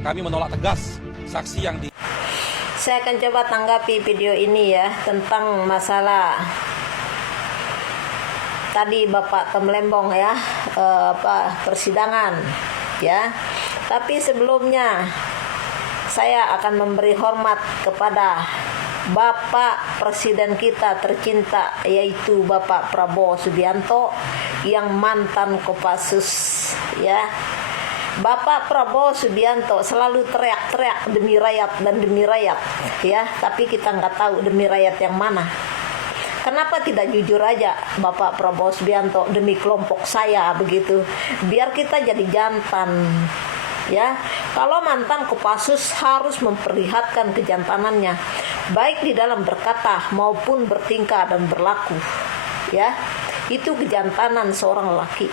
Kami menolak tegas saksi yang Saya akan coba tanggapi video ini ya, tentang masalah tadi Bapak Temlembong ya, persidangan ya. Tapi sebelumnya saya akan memberi hormat kepada Bapak Presiden kita tercinta, yaitu Bapak Prabowo Subianto yang mantan Kopassus ya. Bapak Prabowo Subianto selalu teriak-teriak demi rakyat dan demi rakyat ya, tapi kita nggak tahu demi rakyat yang mana. Kenapa tidak jujur aja Bapak Prabowo Subianto, demi kelompok saya begitu, biar kita jadi jantan ya. Kalau mantan Kopassus harus memperlihatkan kejantanannya, baik di dalam berkata maupun bertingkah dan berlaku ya. Itu kejantanan seorang lelaki.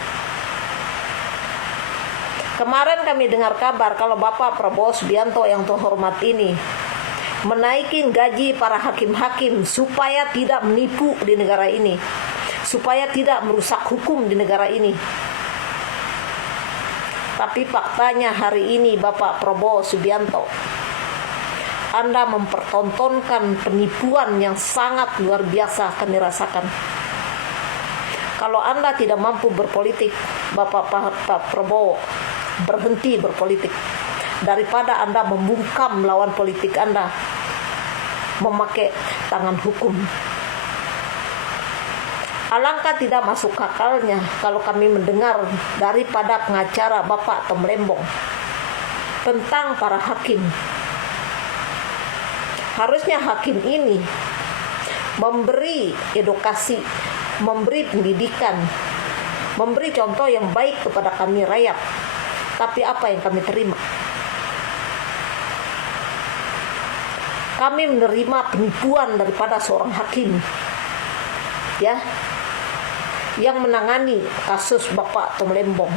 Kemarin kami dengar kabar kalau Bapak Prabowo Subianto yang terhormat ini menaikin gaji para hakim-hakim supaya tidak menipu di negara ini, supaya tidak merusak hukum di negara ini. Tapi faktanya hari ini Bapak Prabowo Subianto, Anda mempertontonkan penipuan yang sangat luar biasa akan dirasakan. Kalau Anda tidak mampu berpolitik, Bapak Prabowo, berhenti berpolitik daripada Anda membungkam lawan politik Anda memakai tangan hukum. Alangkah tidak masuk akalnya kalau kami mendengar daripada pengacara Bapak Temlembong tentang para hakim. Harusnya hakim ini memberi edukasi, memberi pendidikan, memberi contoh yang baik kepada kami rakyat. Tapi apa yang kami terima? Kami menerima penipuan daripada seorang hakim ya, yang menangani kasus Bapak Temlembong.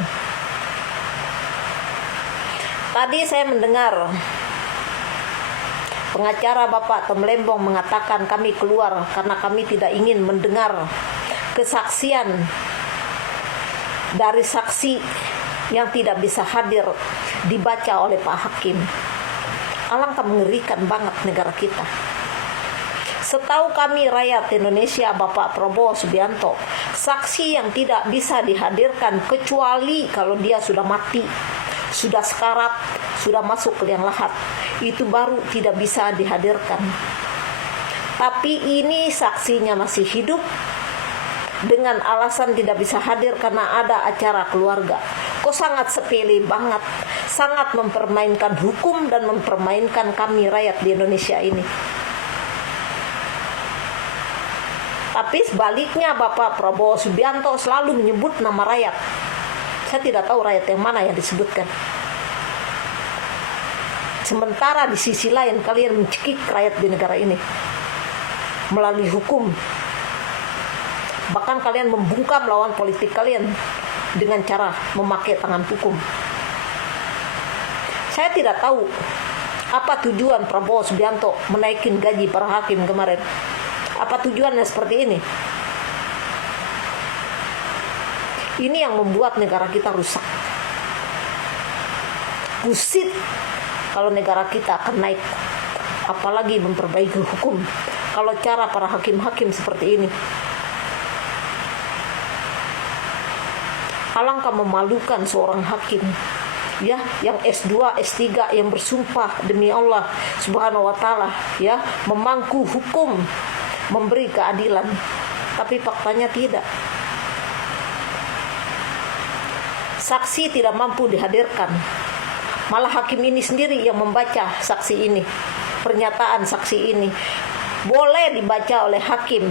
Tadi saya mendengar pengacara Bapak Temlembong mengatakan kami keluar karena kami tidak ingin mendengar kesaksian dari saksi yang tidak bisa hadir dibaca oleh Pak Hakim. Alangkah mengerikan banget negara kita. Setahu kami rakyat Indonesia, Bapak Prabowo Subianto, saksi yang tidak bisa dihadirkan kecuali kalau dia sudah mati, sudah sekarat, sudah masuk ke liang lahat, itu baru tidak bisa dihadirkan. Tapi ini saksinya masih hidup dengan alasan tidak bisa hadir karena ada acara keluarga. Kok sangat sepele banget, sangat mempermainkan hukum dan mempermainkan kami rakyat di Indonesia ini. Tapi sebaliknya Bapak Prabowo Subianto selalu menyebut nama rakyat. Saya tidak tahu rakyat yang mana yang disebutkan. Sementara di sisi lain kalian mencekik rakyat di negara ini melalui hukum. Bahkan kalian membungkam lawan politik kalian dengan cara memakai tangan hukum. Saya tidak tahu apa tujuan Prabowo Subianto menaikin gaji para hakim kemarin. Apa tujuannya seperti ini? Ini yang membuat negara kita rusak. Kusit kalau negara kita akan naik, apalagi memperbaiki hukum kalau cara para hakim-hakim seperti ini. Alangkah memalukan seorang hakim ya, yang S2, S3, yang bersumpah demi Allah Subhanahu wa taala ya, memangku hukum, memberi keadilan, tapi faktanya tidak. Saksi tidak mampu dihadirkan. Malah hakim ini sendiri yang membaca saksi ini, pernyataan saksi ini. Boleh dibaca oleh hakim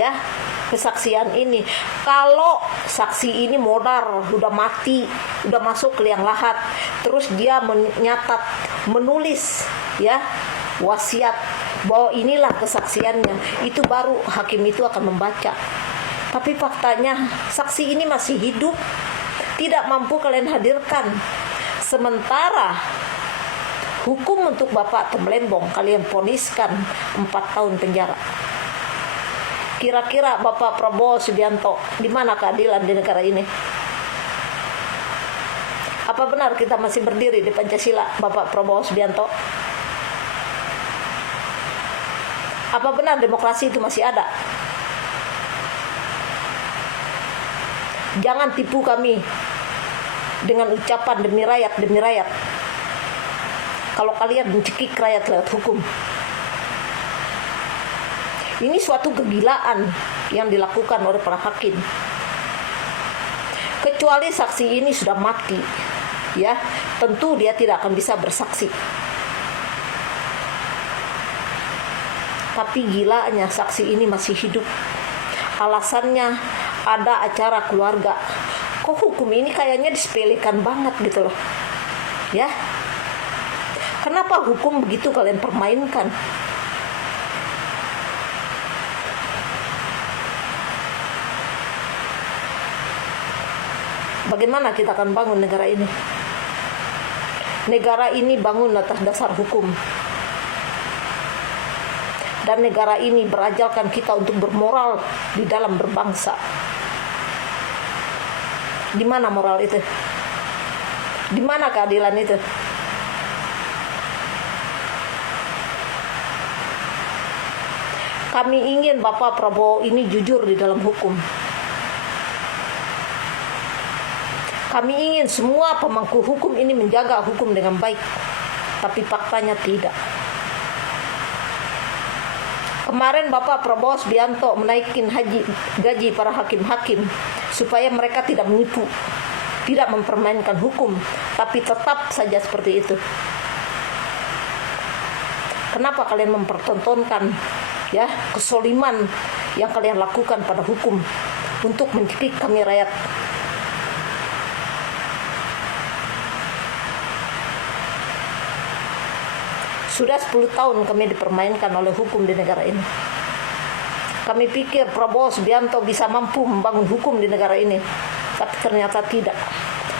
ya, kesaksian ini. Kalau saksi ini modar, udah mati, udah masuk ke liang lahat, terus dia menyatat, menulis ya wasiat bahwa inilah kesaksiannya, itu baru hakim itu akan membaca. Tapi faktanya saksi ini masih hidup, tidak mampu kalian hadirkan. Sementara hukum untuk Bapak Temlembong kalian voniskan 4 tahun penjara. Kira-kira Bapak Prabowo Subianto, di mana keadilan di negara ini? Apa benar kita masih berdiri di Pancasila, Bapak Prabowo Subianto? Apa benar demokrasi itu masih ada? Jangan tipu kami dengan ucapan demi rakyat, demi rakyat. Kalau kalian mencekik rakyat lewat hukum. Ini suatu kegilaan yang dilakukan oleh para hakim. Kecuali saksi ini sudah mati, ya, tentu dia tidak akan bisa bersaksi. Tapi gilanya saksi ini masih hidup. Alasannya ada acara keluarga. Kok hukum ini kayaknya disepelekan banget gitu loh. Ya. Kenapa hukum begitu kalian permainkan? Bagaimana kita akan bangun negara ini? Negara ini bangun atas dasar hukum. Dan negara ini berajalkan kita untuk bermoral di dalam berbangsa. Di mana moral itu? Di mana keadilan itu? Kami ingin Bapak Prabowo ini jujur di dalam hukum. Kami ingin semua pemangku hukum ini menjaga hukum dengan baik. Tapi faktanya tidak. Kemarin Bapak Prabowo Subianto menaikin gaji para hakim-hakim supaya mereka tidak menipu, tidak mempermainkan hukum, tapi tetap saja seperti itu. Kenapa kalian mempertontonkan ya kesoliman yang kalian lakukan pada hukum untuk mencekik kami rakyat? Sudah 10 tahun kami dipermainkan oleh hukum di negara ini. Kami pikir Prabowo Subianto bisa mampu membangun hukum di negara ini. Tapi ternyata tidak.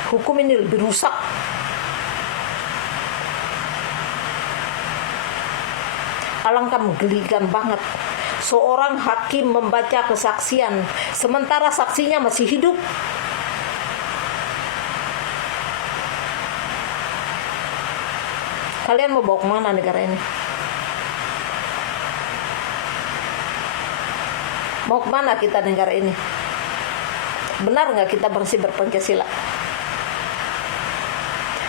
Hukum ini lebih rusak. Alangkah menggelikan banget. Seorang hakim membaca kesaksian, sementara saksinya masih hidup. Kalian mau bawa kemana negara ini? Mau kemana kita negara ini? Benar nggak kita bersih berpancasila?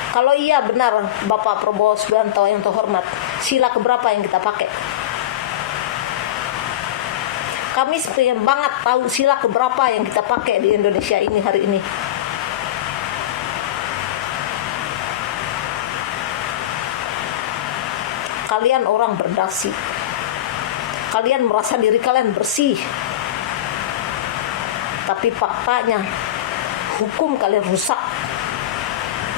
Kalau iya benar Bapak Prabowo Subianto yang terhormat, sila keberapa yang kita pakai? Kami pengen banget tahu sila keberapa yang kita pakai di Indonesia ini hari ini. Kalian orang berdasi. Kalian merasa diri kalian bersih. Tapi faktanya hukum kalian rusak.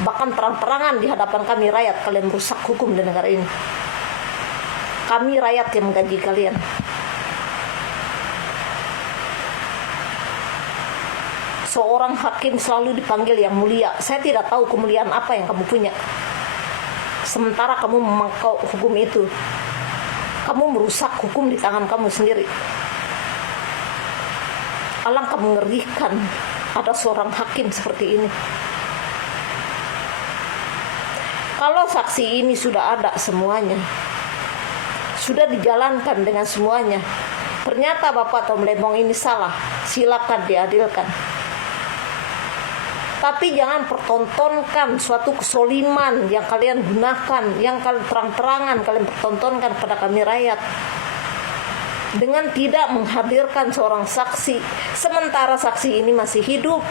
Bahkan terang-terangan di hadapan kami rakyat kalian rusak hukum di negara ini. Kami rakyat yang menggaji kalian. Seorang hakim selalu dipanggil yang mulia. Saya tidak tahu kemuliaan apa yang kamu punya. Sementara kamu memangkau hukum itu, kamu merusak hukum di tangan kamu sendiri. Alangkah mengerikan ada seorang hakim seperti ini. Kalau saksi ini sudah ada semuanya, sudah dijalankan dengan semuanya, ternyata Bapak Tom Lembong ini salah, silakan diadilkan. Tapi jangan pertontonkan suatu kesoliman yang kalian gunakan, yang kalian terang-terangan kalian pertontonkan pada kami rakyat. Dengan tidak menghadirkan seorang saksi, sementara saksi ini masih hidup.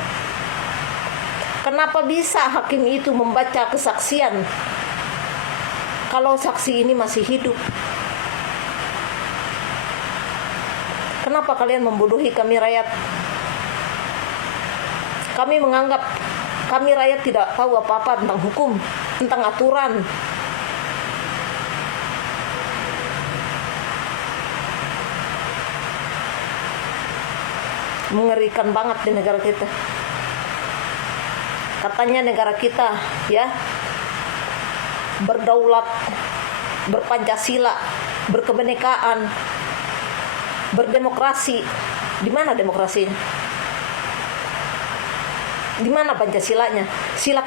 Kenapa bisa hakim itu membaca kesaksian kalau saksi ini masih hidup? Kenapa kalian membodohi kami rakyat? Kami menganggap kami rakyat tidak tahu apa-apa tentang hukum, tentang aturan. Mengerikan banget di negara kita. Katanya negara kita ya berdaulat, berpancasila, berkebinekaan, berdemokrasi. Di mana demokrasinya? Di mana Pancasilanya? Sila